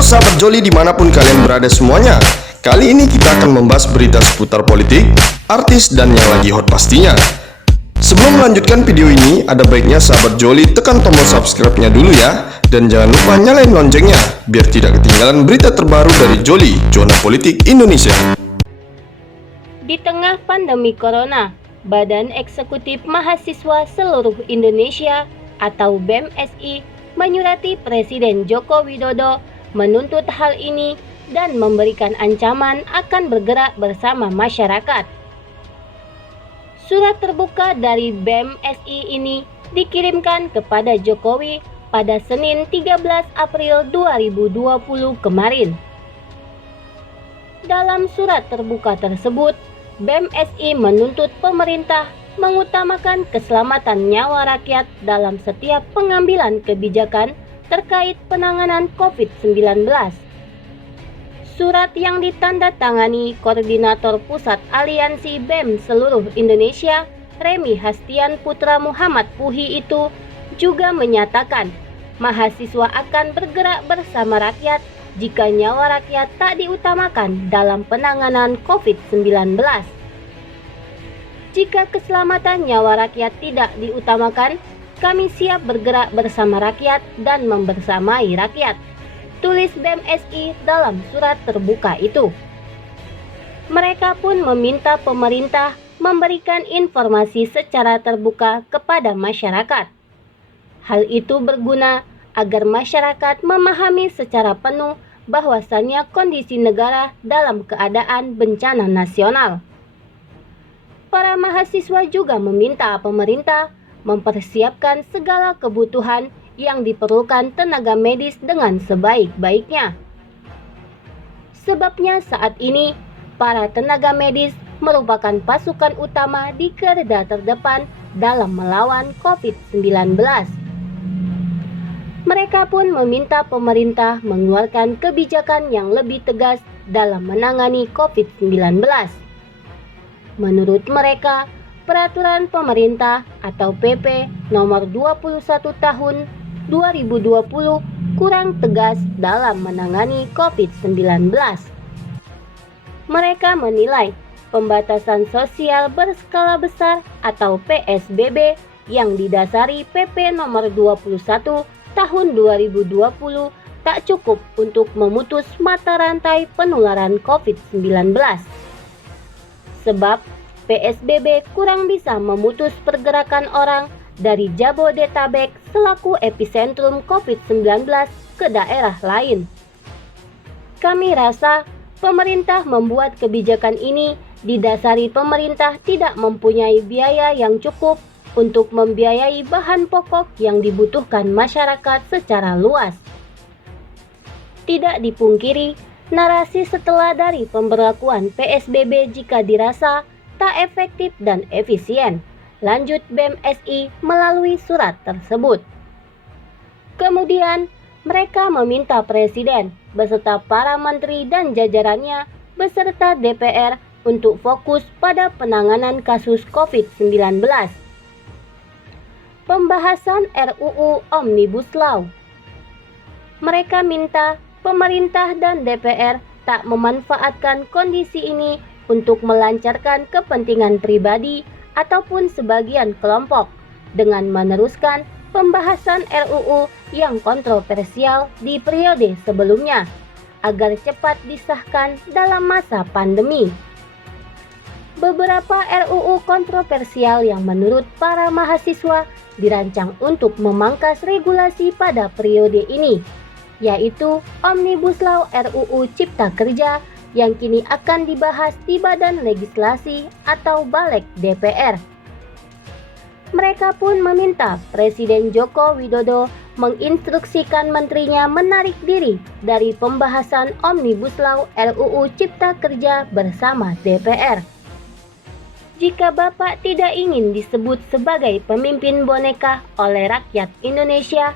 Halo sahabat Joli dimanapun kalian berada semuanya. Kali ini kita akan membahas berita seputar politik, artis, dan yang lagi hot pastinya. Sebelum melanjutkan video ini, ada baiknya sahabat Joli tekan tombol subscribe-nya dulu ya. Dan jangan lupa nyalain loncengnya, biar tidak ketinggalan berita terbaru dari Joli, Zona Politik Indonesia. Di tengah pandemi corona, Badan Eksekutif Mahasiswa Seluruh Indonesia atau BEM-SI menyurati Presiden Joko Widodo menuntut hal ini dan memberikan ancaman akan bergerak bersama masyarakat. Surat terbuka dari BEM-SI ini dikirimkan kepada Jokowi pada Senin 13 April 2020 kemarin. Dalam surat terbuka tersebut, BEM-SI menuntut pemerintah mengutamakan keselamatan nyawa rakyat dalam setiap pengambilan kebijakan terkait penanganan COVID-19. Surat yang ditandatangani Koordinator Pusat Aliansi BEM Seluruh Indonesia, Remi Hastian Putra Muhammad Puhi itu juga menyatakan mahasiswa akan bergerak bersama rakyat jika nyawa rakyat tak diutamakan dalam penanganan COVID-19. Jika keselamatan nyawa rakyat tidak diutamakan, kami siap bergerak bersama rakyat dan membersamai rakyat, tulis BEM-SI dalam surat terbuka itu. Mereka pun meminta pemerintah memberikan informasi secara terbuka kepada masyarakat. Hal itu berguna agar masyarakat memahami secara penuh bahwasannya kondisi negara dalam keadaan bencana nasional. Para mahasiswa juga meminta pemerintah mempersiapkan segala kebutuhan yang diperlukan tenaga medis dengan sebaik-baiknya. Sebabnya saat ini, para tenaga medis merupakan pasukan utama di garda terdepan dalam melawan COVID-19. Mereka pun meminta pemerintah mengeluarkan kebijakan yang lebih tegas dalam menangani COVID-19. Menurut mereka, Peraturan Pemerintah atau PP Nomor 21 Tahun 2020 kurang tegas dalam menangani COVID-19. Mereka menilai pembatasan sosial berskala besar atau PSBB yang didasari PP Nomor 21 Tahun 2020 tak cukup untuk memutus mata rantai penularan COVID-19. Sebab PSBB kurang bisa memutus pergerakan orang dari Jabodetabek selaku epicentrum COVID-19 ke daerah lain. Kami rasa pemerintah membuat kebijakan ini didasari pemerintah tidak mempunyai biaya yang cukup untuk membiayai bahan pokok yang dibutuhkan masyarakat secara luas. Tidak dipungkiri, narasi setelah dari pemberlakuan PSBB jika dirasa tak efektif dan efisien, lanjut BEM-SI melalui surat tersebut. Kemudian, mereka meminta Presiden beserta para menteri dan jajarannya beserta DPR untuk fokus pada penanganan kasus COVID-19. Pembahasan RUU Omnibus Law. Mereka minta pemerintah dan DPR tak memanfaatkan kondisi ini untuk melancarkan kepentingan pribadi ataupun sebagian kelompok dengan meneruskan pembahasan RUU yang kontroversial di periode sebelumnya agar cepat disahkan dalam masa pandemi. Beberapa RUU kontroversial yang menurut para mahasiswa dirancang untuk memangkas regulasi pada periode ini, yaitu Omnibus Law RUU Cipta Kerja yang kini akan dibahas di Badan Legislasi atau Balek DPR. Mereka pun meminta Presiden Joko Widodo menginstruksikan menterinya menarik diri dari pembahasan Omnibus Law RUU Cipta Kerja bersama DPR. Jika Bapak tidak ingin disebut sebagai pemimpin boneka oleh rakyat Indonesia,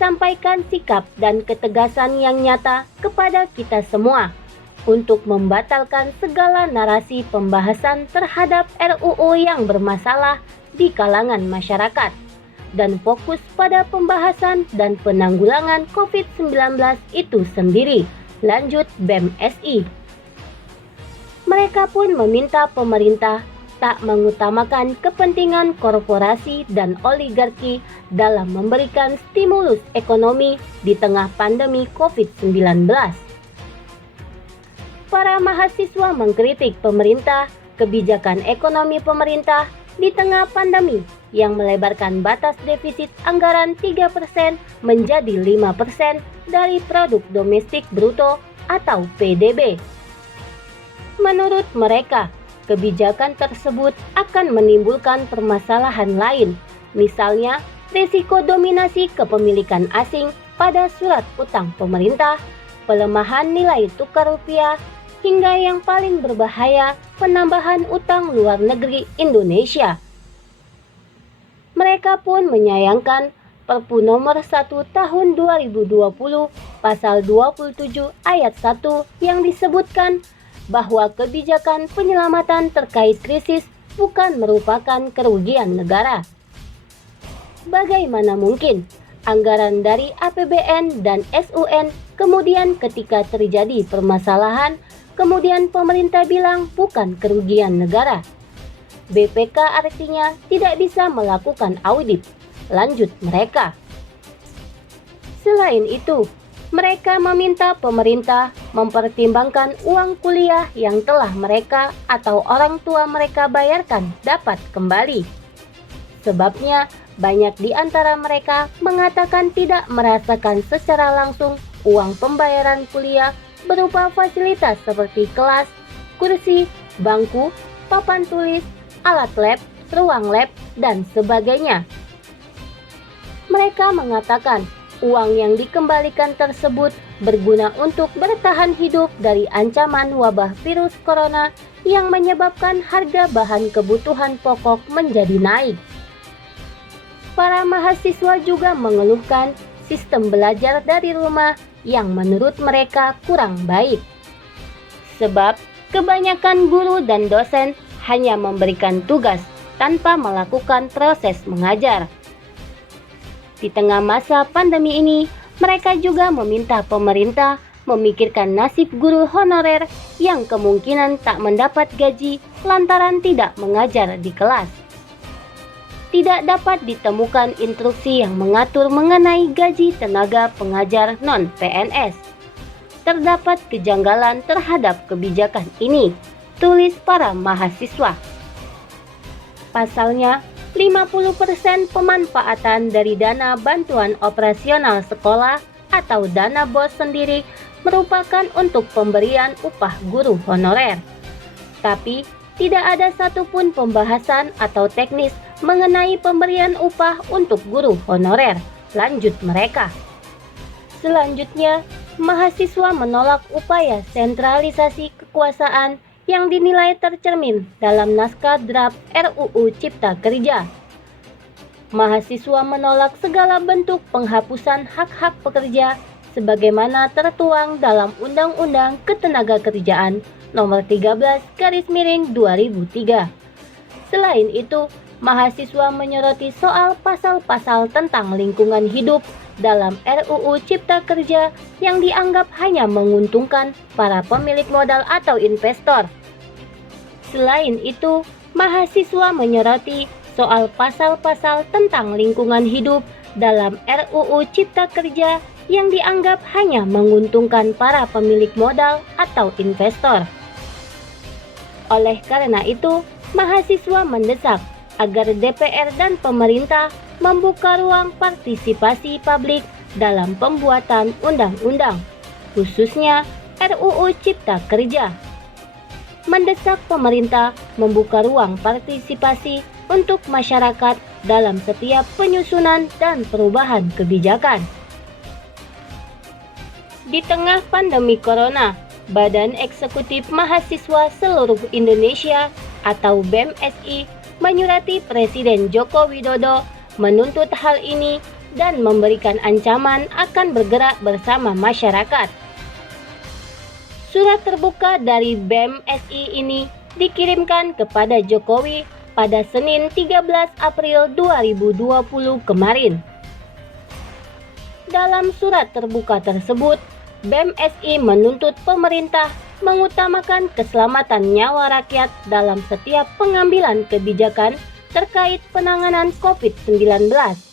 sampaikan sikap dan ketegasan yang nyata kepada kita semua untuk membatalkan segala narasi pembahasan terhadap RUU yang bermasalah di kalangan masyarakat, dan fokus pada pembahasan dan penanggulangan COVID-19 itu sendiri, lanjut BEM SI. Mereka pun meminta pemerintah tak mengutamakan kepentingan korporasi dan oligarki dalam memberikan stimulus ekonomi di tengah pandemi COVID-19. Para mahasiswa mengkritik pemerintah, kebijakan ekonomi pemerintah di tengah pandemi yang melebarkan batas defisit anggaran 3% menjadi 5% dari produk domestik bruto atau PDB. Menurut mereka, kebijakan tersebut akan menimbulkan permasalahan lain, misalnya risiko dominasi kepemilikan asing pada surat utang pemerintah, pelemahan nilai tukar rupiah, hingga yang paling berbahaya, penambahan utang luar negeri Indonesia. Mereka pun menyayangkan Perpu Nomor 1 Tahun 2020 Pasal 27 Ayat 1 yang disebutkan bahwa kebijakan penyelamatan terkait krisis bukan merupakan kerugian negara. Bagaimana mungkin anggaran dari APBN dan SUN kemudian ketika terjadi permasalahan, kemudian pemerintah bilang bukan kerugian negara? BPK artinya tidak bisa melakukan audit, lanjut mereka. Selain itu, mereka meminta pemerintah mempertimbangkan uang kuliah yang telah mereka atau orang tua mereka bayarkan dapat kembali. Sebabnya, banyak di antara mereka mengatakan tidak merasakan secara langsung uang pembayaran kuliah berupa fasilitas seperti kelas, kursi, bangku, papan tulis, alat lab, ruang lab, dan sebagainya. Mereka mengatakan uang yang dikembalikan tersebut berguna untuk bertahan hidup dari ancaman wabah virus corona yang menyebabkan harga bahan kebutuhan pokok menjadi naik. Para mahasiswa juga mengeluhkan sistem belajar dari rumah yang menurut mereka kurang baik. Sebab kebanyakan guru dan dosen hanya memberikan tugas tanpa melakukan proses mengajar. Di tengah masa pandemi ini, mereka juga meminta pemerintah memikirkan nasib guru honorer yang kemungkinan tak mendapat gaji lantaran tidak mengajar di kelas. Tidak dapat ditemukan instruksi yang mengatur mengenai gaji tenaga pengajar non-PNS. Terdapat kejanggalan terhadap kebijakan ini, tulis para mahasiswa. Pasalnya, 50% pemanfaatan dari dana bantuan operasional sekolah atau dana BOS sendiri merupakan untuk pemberian upah guru honorer. Tapi, tidak ada satupun pembahasan atau teknis mengenai pemberian upah untuk guru honorer, lanjut mereka. Selanjutnya, mahasiswa menolak upaya sentralisasi kekuasaan yang dinilai tercermin dalam naskah draft RUU Cipta Kerja. Mahasiswa menolak segala bentuk penghapusan hak-hak pekerja sebagaimana tertuang dalam Undang-Undang Ketenagakerjaan Nomor 13/2003. Selain itu, mahasiswa menyoroti soal pasal-pasal tentang lingkungan hidup dalam RUU Cipta Kerja yang dianggap hanya menguntungkan para pemilik modal atau investor. Selain itu, mahasiswa menyoroti soal pasal-pasal tentang lingkungan hidup dalam RUU Cipta Kerja yang dianggap hanya menguntungkan para pemilik modal atau investor. Oleh karena itu, mahasiswa mendesak agar DPR dan pemerintah membuka ruang partisipasi publik dalam pembuatan undang-undang, khususnya RUU Cipta Kerja. Mendesak pemerintah membuka ruang partisipasi untuk masyarakat dalam setiap penyusunan dan perubahan kebijakan. Di tengah pandemi corona, Badan Eksekutif Mahasiswa Seluruh Indonesia atau BEM SI menyurati Presiden Joko Widodo menuntut hal ini dan memberikan ancaman akan bergerak bersama masyarakat. Surat terbuka dari BEM SI ini dikirimkan kepada Jokowi pada Senin 13 April 2020 kemarin. Dalam surat terbuka tersebut, BEM SI menuntut pemerintah mengutamakan keselamatan nyawa rakyat dalam setiap pengambilan kebijakan terkait penanganan COVID-19.